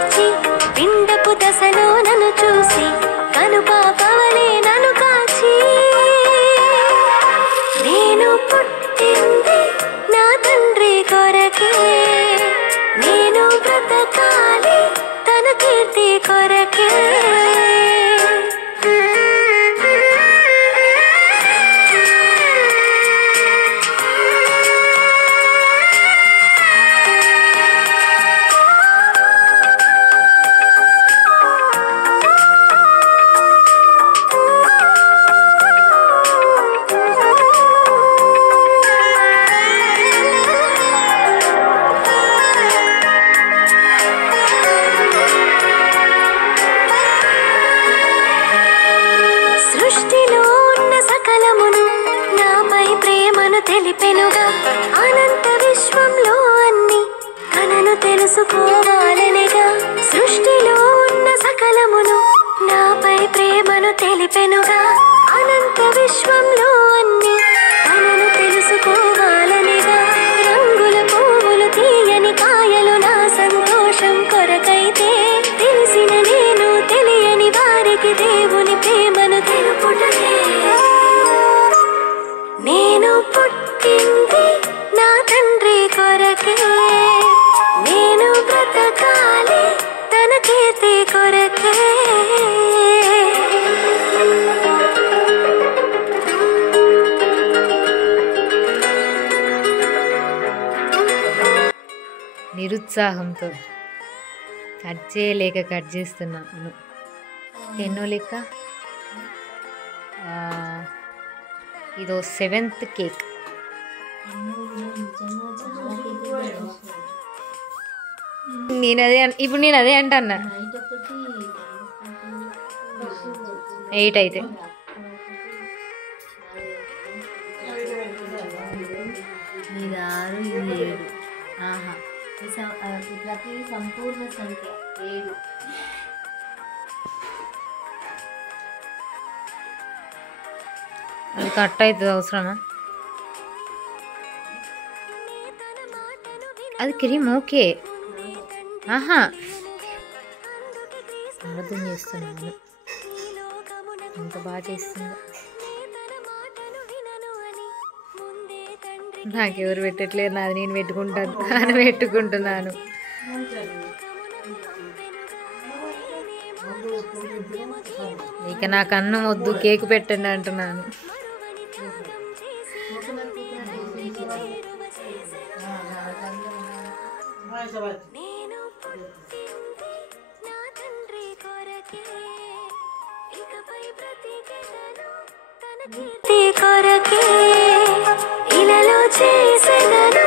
చేర్చి పిండపు దశలో నన్ను చూసి కనుపాపవలే నన్ను కాచి నేను పుట్టింది నా తండ్రి కొరకే నేను బ్రతకాలి తన కీర్తి కొరకే తెలిపెనుగా అనంత విశ్వంలో అన్ని కనను తెలుసుకోవాలనిగా సృష్టిలో ఉన్న సకలమును నాపై ప్రేమను తెలిపెనుగా అనంత విశ్వంలో అన్ని కనను తెలుసుకోవాలనిగా రంగుల పువ్వులు తీయని కాయలు నా సంతోషం కొరకైతే తెలిసిన నేను తెలియని వారికి దేవుని ప్రేమను తెలుపుటకే నేను పుట్టింది నా తండ్రి కొరకే నేను బ్రతకాలి తన కీర్తి కొరకే నిరుత్సాహంతో కట్ చేయలేక కట్ చేస్తున్నాను. ఎన్నో లెక్క ఇదో 7th కేక్. ఇప్పుడు నేను అదే అంటన్నా 8 అయితే ఇది 6 ఇది 7. ఆహా ప్రతి సంపూర్ణ సంఖ్య 7. అది కట్ అవుతుంది అవసరమా? అది క్రీమ్ ఓకే. ఆహా అర్థం చేస్తున్నాను ఎంత బాగా చేస్తుంది. నాకెవరు పెట్టట్లేదు, నాది నేను పెట్టుకుంటాను అని పెట్టుకుంటున్నాను. ఇక నాకు అన్నం వద్దు కేక్ పెట్టండి అంటున్నాను. కొరకే ఇలలో చేసెదను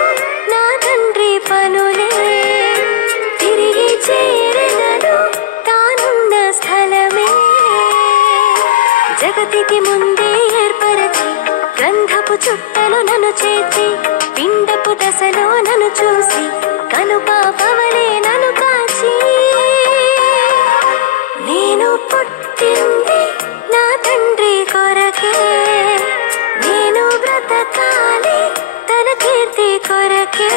నా తండ్రి పనులే తిరిగి చేరెదను తానున్న స్థలమే జగతికి ముందే ఏర్పరచి గంధపు చుట్టలు నన్ను చేర్చి పిండపు దశలో నన్ను చూసి కనుపాపవలే నన్ను కాచి నేను పుట్టింది నా తండ్రి కొరకే నేను బ్రతకాలి తన కీర్తి కొరకే